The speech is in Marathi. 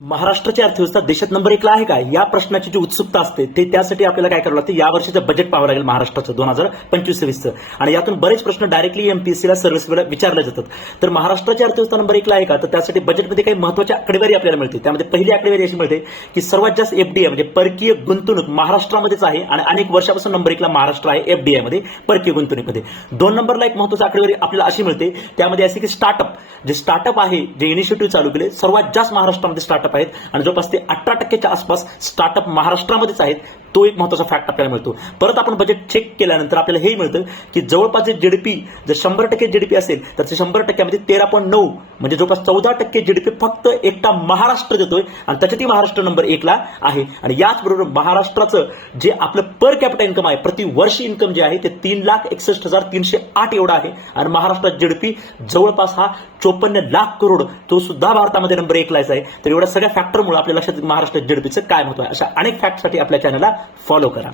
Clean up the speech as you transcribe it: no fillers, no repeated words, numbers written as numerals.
महाराष्ट्राची अर्थव्यवस्था देशात नंबर 1 ला आहे का या प्रश्नाची जी उत्सुकता असते ते त्यासाठी आपल्याला काय करावं लागतं, या वर्षीचं बजेट पाहावं लागेल महाराष्ट्राचं 2025-26चं. आणि यातून बरेच प्रश्न डायरेक्टली एमपीएससीला सर्व्हिसला विचारले जातात. तर महाराष्ट्राची अर्थव्यवस्था नंबर 1 ला आहे का, तर त्यासाठी बजेटमध्ये काही महत्त्वाची आकडेवारी आपल्याला मिळते. त्यामध्ये पहिली आकडेवारी अशी मिळते की सर्वात जास्त एफडीआय म्हणजे परकीय गुंतवणूक महाराष्ट्रामध्येच आहे आणि अनेक वर्षापासून नंबर 1 ला महाराष्ट्र आहे एफडीआय मध्ये, परकीय गुंतवणुकीमध्ये. 2 नंबरला एक महत्त्वाची आकडेवारी आपल्याला अशी मिळते, त्यामध्ये असे की स्टार्टअप आहे जे इनिशिएटिव्ह चालू केले, सर्वात जास्त महाराष्ट्रामध्ये स्टार्टअप आहेत आणि जवळपास ते 18% आसपास स्टार्टअप महाराष्ट्रामध्येच आहेत. तो एक महत्त्वाचा फॅक्ट आपल्याला मिळतो. परत आपण बजेट चेक केल्यानंतर आपल्याला हे मिळतं की जवळपास जे जीडीपी जर 100% जीडीपी असेल तर 100%मध्ये 13.9 म्हणजे जवळपास 14% जीडीपी फक्त एकटा महाराष्ट्र देतोय आणि त्याच्यातही महाराष्ट्र नंबर 1 ला आहे. आणि याचबरोबर महाराष्ट्राचं जे आपलं पर कॅपिटा इन्कम आहे, प्रतिवर्षी इन्कम जे आहे ते 3,61,308 एवढा आहे आणि महाराष्ट्रात जीडीपी जवळपास हा 54 लाख करोड, तो सुद्धा भारतामध्ये नंबर 1 लाच आहे. तर एवढ्या सगळ्या फॅक्टरमुळे आपल्या लक्षात महाराष्ट्रात जीडीपीचं काय महत्व आहे. अशा अनेक फॅक्टसाठी आपल्या चॅनलला फॉलो करा.